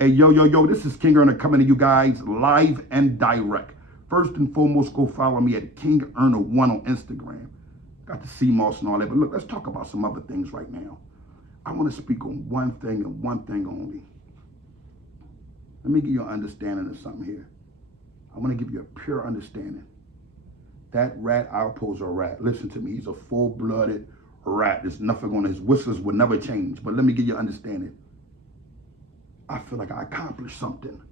Hey, yo, this is King Earner coming to you guys live and direct. First and foremost, go follow me at King Earner1 on Instagram. Got the CMOS and all that, but look, let's talk about some other things right now. I want to speak on one thing and one thing only. Let me give you an understanding of something here. I want to give you a pure understanding. That rat Alpo's a rat. Listen to me, he's a full-blooded rat. There's nothing on his whiskers will never change. But let me give you an understanding. I feel like I accomplished something.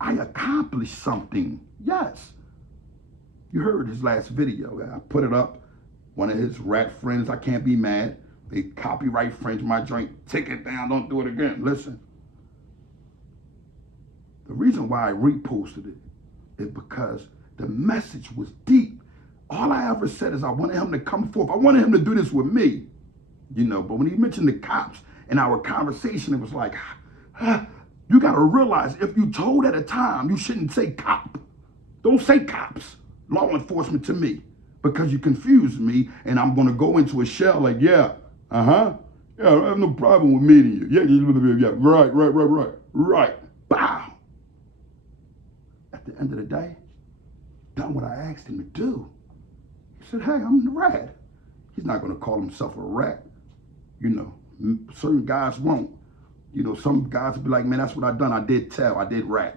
I accomplished something. Yes. You heard his last video. I put it up. One of his rat friends, I can't be mad. They copyright infringe my joint. Take it down. Don't do it again. Listen. The reason why I reposted it is because the message was deep. All I ever said is I wanted him to come forth. I wanted him to do this with me. You know, but when he mentioned the cops in our conversation, it was like, you got to realize if you told at a time, you shouldn't say cop. Don't say cops, law enforcement to me, because you confused me and I'm going to go into a shell like, yeah, yeah, I have no problem with meeting you. Yeah, right. Bow. At the end of the day, done what I asked him to do. He said, hey, I'm the rat. He's not going to call himself a rat. You know, certain guys won't. You know, some guys will be like, man, that's what I done. I did tell. I did rat.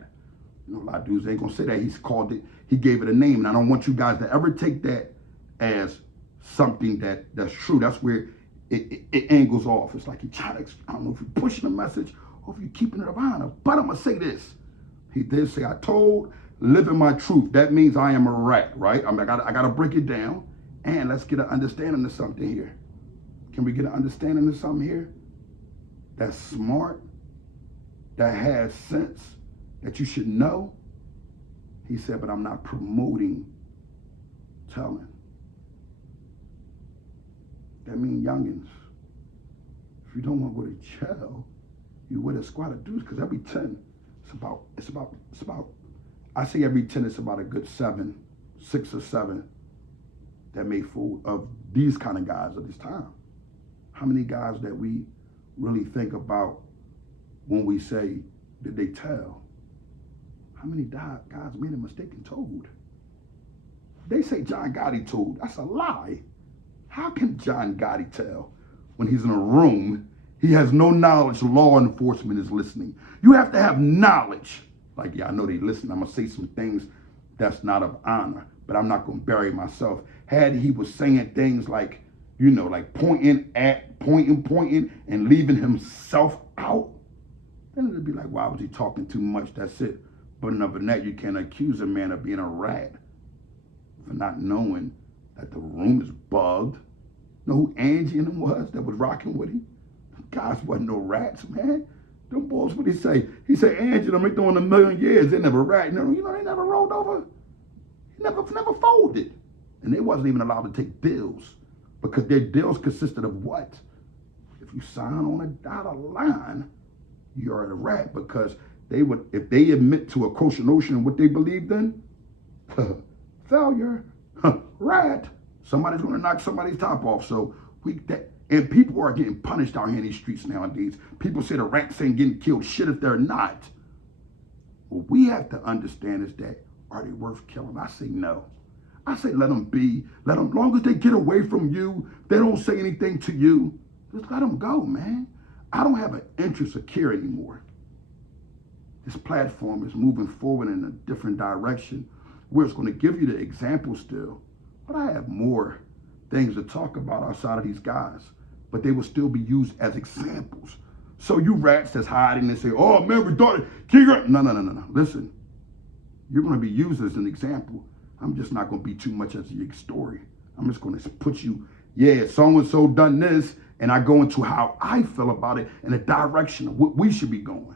You know, a lot of dudes ain't going to say that. He's called it. He gave it a name. And I don't want you guys to ever take that as something that's true. That's where it angles off. It's like you try to, I don't know if you're pushing a message or if you're keeping it of honor. But I'm going to say this. He did say, I told, living my truth. That means I am a rat, right? I got to break it down. And let's get an understanding of something here. Can we get an understanding of something here? That's smart, that has sense, that you should know. He said, but I'm not promoting telling. That means youngins, if you don't want to go to jail, you with a squad of dudes, because every 10, it's about, I say every 10, it's about a good 7, 6 or 7 that made fool of these kind of guys at this time. How many guys that we really think about when we say, did they tell? How many guys made a mistake and told? They say John Gotti told. That's a lie. How can John Gotti tell when he's in a room, he has no knowledge law enforcement is listening? You have to have knowledge. Like, yeah, I know they listen. I'm going to say some things that's not of honor, but I'm not going to bury myself. Had he was saying things like, you know, like pointing, and leaving himself out, then it'd be like, why was he talking too much? That's it. But other than that, you can't accuse a man of being a rat for not knowing that the room is bugged. Know who Angie and them was that was rocking with him? Guys wasn't no rats, man. Them boys, what he say? He said, Angie, them ain't doing a million years. They never rat. You know, they never rolled over. Never folded. And they wasn't even allowed to take deals. Because their deals consisted of what? If you sign on a dotted line, you're a rat, because they would, if they admit to a kosher notion of what they believed in, failure, rat, somebody's going to knock somebody's top off. So and people are getting punished out here in these streets nowadays. People say the rats ain't getting killed. Shit if they're not. What we have to understand is that, are they worth killing? I say no. I say let them be. Let them, long as they get away from you, they don't say anything to you, just let them go, man. I don't have an interest of care anymore. This platform is moving forward in a different direction where it's going to give you the example still. But I have more things to talk about outside of these guys. But they will still be used as examples. So you rats that's hiding and say, oh, man, we thought it. No. Listen, you're going to be used as an example. I'm just not going to be too much as your story. I'm just going to put you, yeah, so-and-so done this, and I go into how I feel about it in a direction of what we should be going.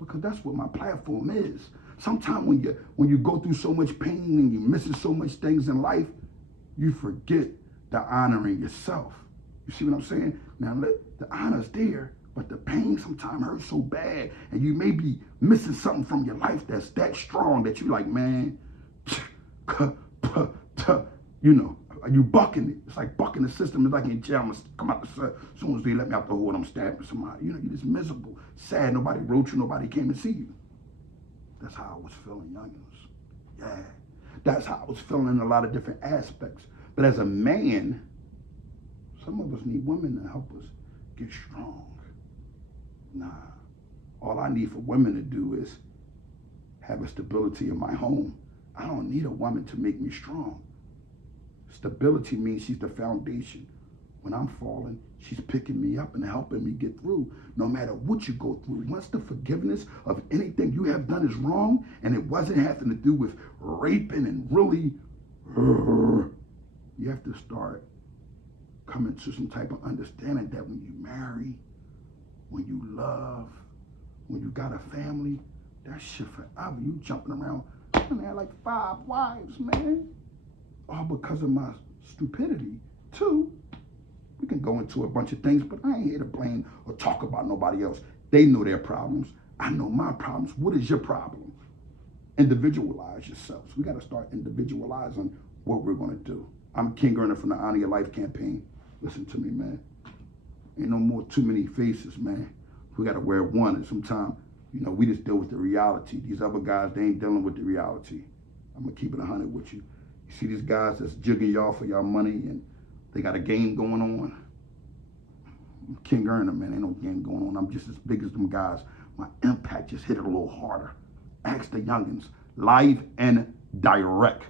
Because that's what my platform is. Sometimes when you go through so much pain and you're missing so much things in life, you forget the honoring yourself. You see what I'm saying? Now, the honor's there, but the pain sometimes hurts so bad, and you may be missing something from your life that's that strong that you like, man, you know, Are you bucking it? It's like bucking the system. It's like in jail. I'm gonna come out the cell. As soon as they let me out the hood, I'm stabbing somebody. You know, you're just miserable, sad. Nobody wrote you. Nobody came to see you. That's how I was feeling, youngins. Yeah, that's how I was feeling in a lot of different aspects. But as a man, some of us need women to help us get strong. Nah, all I need for women to do is have a stability in my home. I don't need a woman to make me strong. Stability means she's the foundation. When I'm falling, she's picking me up and helping me get through, no matter what you go through. Once the forgiveness of anything you have done is wrong, and it wasn't having to do with raping and really, you have to start coming to some type of understanding that when you marry, when you love, when you got a family, that shit forever. You jumping around, I had like 5 wives, man. All because of my stupidity. 2, we can go into a bunch of things, but I ain't here to blame or talk about nobody else. They know their problems. I know my problems. What is your problem? Individualize yourselves. We got to start individualizing what we're going to do. I'm King Earner from the Honor Your Life campaign. Listen to me, man. Ain't no more too many faces, man. We got to wear one, and sometimes, you know, we just deal with the reality. These other guys, they ain't dealing with the reality. I'm going to keep it 100 with you. You see these guys that's jigging y'all for y'all money, and they got a game going on. I'm King Earner, man. Ain't no game going on. I'm just as big as them guys. My impact just hit it a little harder. Ask the youngins. Live and direct.